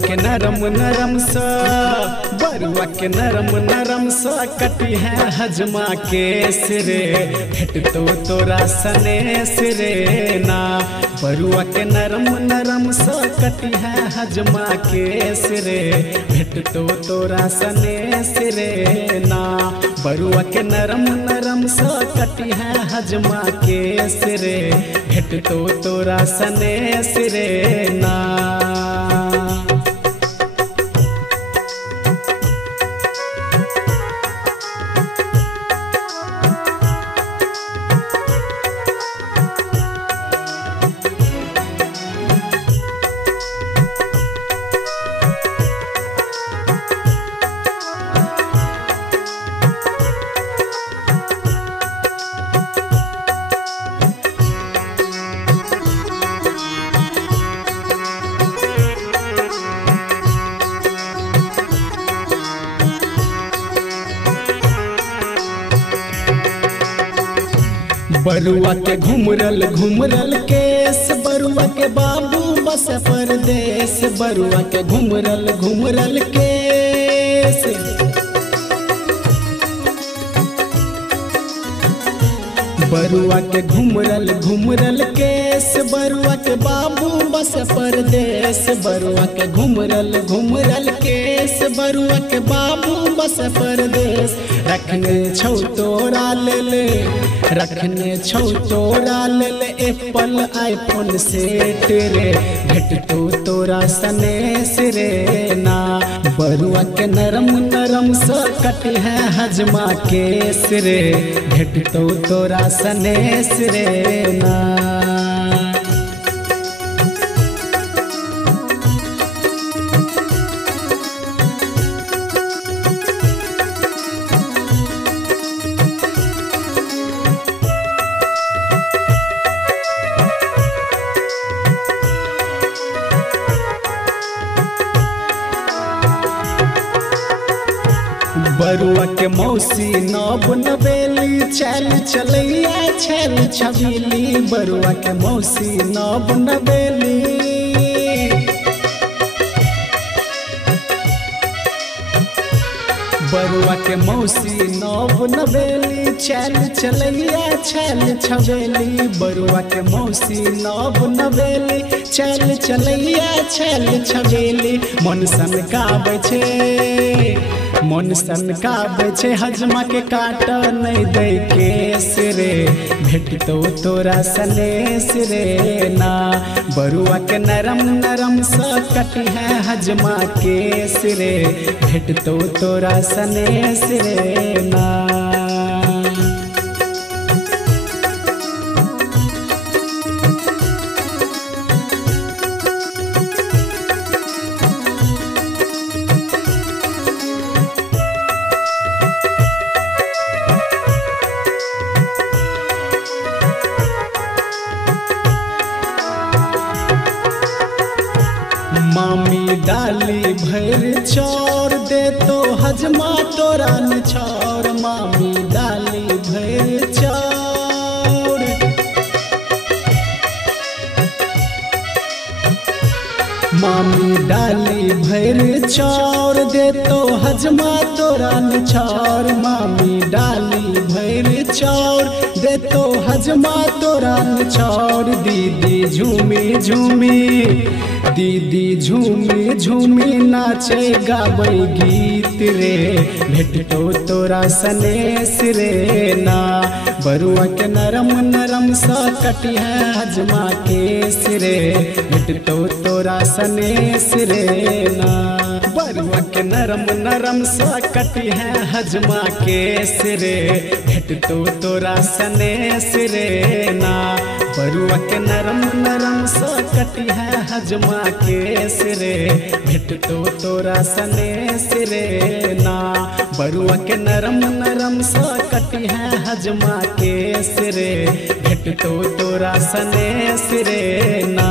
के नरम नरम सा, बरुआ के नरम नरम सा कटी है हजमा के सिरे, भेट तो तोरा सने सिरे ना। बरुआ के नरम नरम सा कटी है हजमा के सिरे, भेट तो तोरा सने सिरे ना। बरुआ के नरम नरम सा कटी है हजमा के सिरे, भेट तो तोरा सने सिरे ना। बरुआ के घुमरल घुमरल केस, बरुआ के बाबू बस परदेस। बरुआ के घुमरल घुमरल केस, बरुआ के घुमरल घुमरल केस। बरुआ के बाबू बस परदेस। बरुआ के घुमरल घुमरल केस, बरुआ के बाबू बस परदेस। रखने छौ तोरा ले ले, रखने छौ तोरा ले ले एप्पल आईफोन सेट रे, भेट तो तोरा सने सिरे ना। बरुआ के नरम नरम सा कटी है हजमा के सिरे, भेट तो तोरा सने सिरे ना। बरुआ के मौसी नब नवेली, चल चलैया छल छबीली। बरुआ के मौसी नब नवेली, बरुआ के मौसी नब नवेली, चल चलैया छल छबेली। बरुआ के मौसी नब नवेली, चल चलैया छल छबेली। मन सन गाबै छे, मन सन गाबै छे हजमा के काट नहीं दै के सिरे, भेट तो तोरा सने सिरे ना। बरुआ के नरम नरम सा कटी है हजमा के सिरे, भेट तो तोरा सने सिरे ना। मामी डाली भैर चौर दे तो हजमा तोरा न छोर। मामी डाली भैर चौर, मामी डाली भैर चौर दे तो हजमा तोरा न छोर। मामी डाली भैर चौर दे तो हजमा तोरा न छोर। दीदी झूमी झूमी, दीदी झूमी झूमी नाचे गाबै गीत रे, भेट तो तोरा सने सिरे ना। बरुआ के नरम नरम सा कटी है हजमा के सिरे, भेट तो तोरा सने सिरे ना। बरुआ के नरम नरम सा कटी है हजमा के सिरे, भेट तो तोरा सने सिरे ना। बरुआ के नरम नरम सा कटी है हजमा के सिरे, भेट तो तोरा सने सिरे ना। बरुआ के नरम नरम सा कटी है हजमा के सिरे, भेट तो तोरा सने सिरे ना।